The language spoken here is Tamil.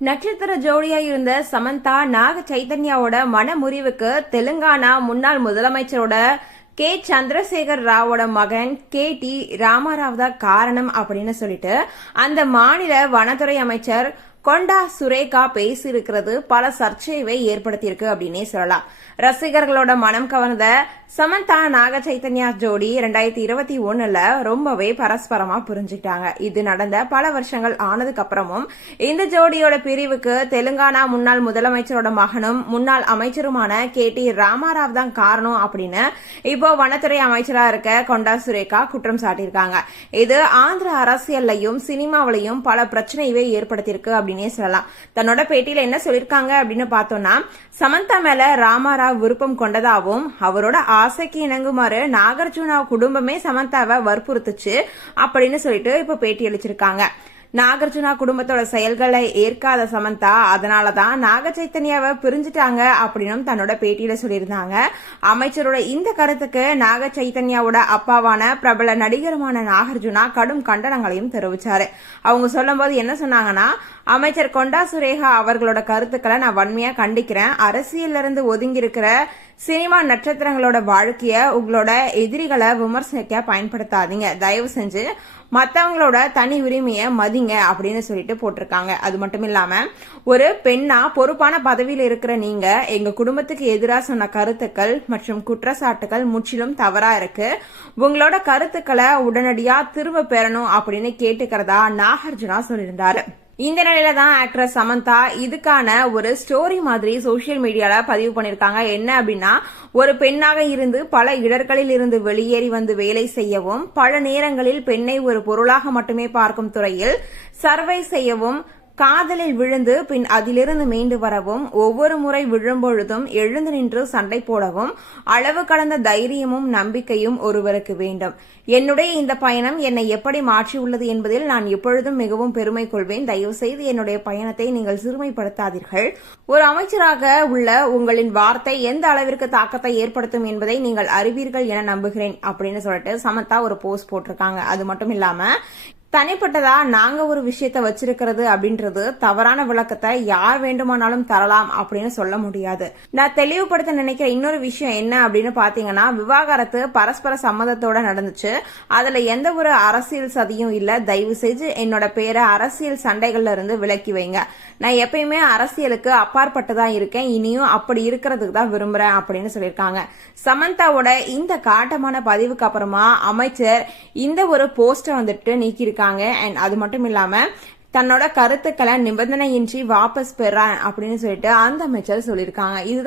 நட்சத்திர ஜோடியா இருந்த சமந்தா நாக சைதன்யாவோட மனமுறிவுக்கு தெலுங்கானா முன்னாள் முதலமைச்சரோட கே சந்திரசேகர் ராவோட மகன் கே டி ராமாராவ் தான் காரணம் அப்படின்னு சொல்லிட்டு அந்த மாநில வனத்துறை அமைச்சர் கொண்டா சுரேகா பேசியிருக்கிறது பல சர்ச்சையை ஏற்படுத்தியிருக்கு அப்படின்னே சொல்லலாம். ரசிகர்களோட மனம் கவர்ந்த சமந்தா நாக சைத்தன்யா ஜோடி ரெண்டாயிரத்தி இருபத்தி ஒண்ணுல ரொம்பவே பரஸ்பரமா புரிஞ்சுக்கிட்டாங்க. இது நடந்த பல வருஷங்கள் ஆனதுக்கு அப்புறமும் இந்த ஜோடியோட பிரிவுக்கு தெலுங்கானா முன்னாள் முதலமைச்சரோட மகனும் முன்னாள் அமைச்சருமான கே டி ராமாராவ் தான் காரணம் அப்படின்னு இப்போ வனத்துறை அமைச்சரா இருக்க கொண்டா சுரேகா குற்றம் சாட்டியிருக்காங்க. இது ஆந்திர அரசியல்லையும் சினிமாவிலையும் பல பிரச்சனையவே ஏற்படுத்தியிருக்கு அப்படின்னு சொல்லலாம். தன்னோட பேட்டியில என்ன சொல்லியிருக்காங்க அப்படின்னு பார்த்தோம்னா சமந்தா மேல ராமாராவ் விருப்பம் கொண்டதாகவும் அவரோட ஆசைக்கு இணங்குமாறு நாகார்ஜுனா குடும்பமே சமந்தாவை வற்புறுத்துச்சு அப்படின்னு சொல்லிட்டு இப்ப பேட்டி அளிச்சிருக்காங்க. நாகார்ஜுனா குடும்பத்தோட செயல்களை ஏற்காத சமந்தா. அதனாலதான் நாக சைத்தன்யாவை பிரிஞ்சுட்டாங்க அப்படின்னு தன்னோட பேட்டியில சொல்லியிருந்தாங்க. அமைச்சரோட இந்த கருத்துக்கு நாக சைத்தன்யாவோட அப்பாவான பிரபல நடிகருமான நாகார்ஜுனா கடும் கண்டனங்களையும் தெரிவிச்சாரு. அவங்க சொல்லும்போது என்ன சொன்னாங்கன்னா அமைச்சர் கொண்டா சுரேகா அவர்களோட கருத்துக்களை நான் வன்மையா கண்டிக்கிறேன். அரசியல்ல இருந்து ஒதுங்கி இருக்கிற சினிமா நட்சத்திரங்களோட வாழ்க்கைய உங்களோட எதிரிகளை விமர்சனிக்க பயன்படுத்தாதீங்க. தயவு செஞ்சு மற்றவங்களோட தனி உரிமையை மதிங்க அப்படின்னு சொல்லிட்டு போட்டிருக்காங்க. அது மட்டும் இல்லாம ஒரு பெண்ணா பொறுப்பான பதவியில் இருக்கிற நீங்க எங்க குடும்பத்துக்கு எதிராக சொன்ன கருத்துக்கள் மற்றும் குற்றச்சாட்டுகள் முற்றிலும் தவறா இருக்கு. உங்களோட கருத்துக்களை உடனடியா திரும்ப பெறணும் அப்படின்னு கேட்டுக்கிறதா நாகார்ஜுனா சொல்லியிருந்தாரு. இந்த நிலையில தான் ஆக்ட்ரஸ் சமந்தா இதுக்கான ஒரு ஸ்டோரி மாதிரி சோசியல் மீடியால பதிவு பண்ணிருக்காங்க. என்ன அப்படின்னா ஒரு பெண்ணாக இருந்து பல இடர்களில் இருந்து வெளியேறி வந்து வேலை செய்யவும் பல நேரங்களில் பெண்ணை ஒரு பொருளாக மட்டுமே பார்க்கும் துறையில் சர்வை செய்யவும் காதலில் விழுந்து பின் அதிலிருந்து மீண்டு வரவும் ஒவ்வொரு முறை விழும்பொழுதும் எழுந்து நின்று சண்டை போடவும் அளவு கடந்த தைரியமும் நம்பிக்கையும் ஒருவருக்கு வேண்டும். என்னுடைய இந்த பயணம் என்னை எப்படி மாற்றியுள்ளது என்பதில் நான் எப்பொழுதும் மிகவும் பெருமை கொள்வேன். தயவு செய்து என்னுடைய பயணத்தை நீங்கள் சிறுமைப்படுத்தாதீர்கள். ஒரு அமைச்சராக உள்ள உங்களின் வார்த்தை எந்த அளவிற்கு தாக்கத்தை ஏற்படுத்தும் என்பதை நீங்கள் அறிவீர்கள் என நம்புகிறேன் அப்படின்னு சொல்லிட்டு சமந்தா ஒரு போஸ்ட் போட்டிருக்காங்க. அது மட்டும் இல்லாம தனிப்பட்டதா நாங்க ஒரு விஷயத்த வச்சிருக்கிறது அப்படின்றது தவறான விளக்கத்தை யார் வேண்டுமானாலும் தரலாம் அப்படின்னு சொல்ல முடியாது. நான் தெளிவுபடுத்த நினைக்கிற இன்னொரு விஷயம் என்ன அப்படின்னு பாத்தீங்கன்னா விவாகரத்து பரஸ்பர சம்மதத்தோட நடந்துச்சு. அதுல எந்த ஒரு அரசியல் சதியும் இல்ல. தயவு செஞ்சு என்னோட பேரை அரசியல் சண்டைகள்ல இருந்து விலக்கி வைங்க. நான் எப்பயுமே அரசியலுக்கு அப்பாற்பட்டுதான் இருக்கேன். இனியும் அப்படி இருக்கிறதுக்கு தான் விரும்புறேன் அப்படின்னு சொல்லியிருக்காங்க. சமந்தாவோட இந்த காட்டமான பதிவுக்கு அப்புறமா அமைச்சர் இந்த ஒரு போஸ்டர் வந்துட்டு சொல்லியிருக்காங்க அண்ட் அது மட்டும் இல்லாமல் தன்னோட கருத்துக்களை நிபந்தனையின்றி வாபஸ் பெறான் அப்படின்னு சொல்லிட்டு அந்த அமைச்சர் சொல்லியிருக்காங்க. இதுதான்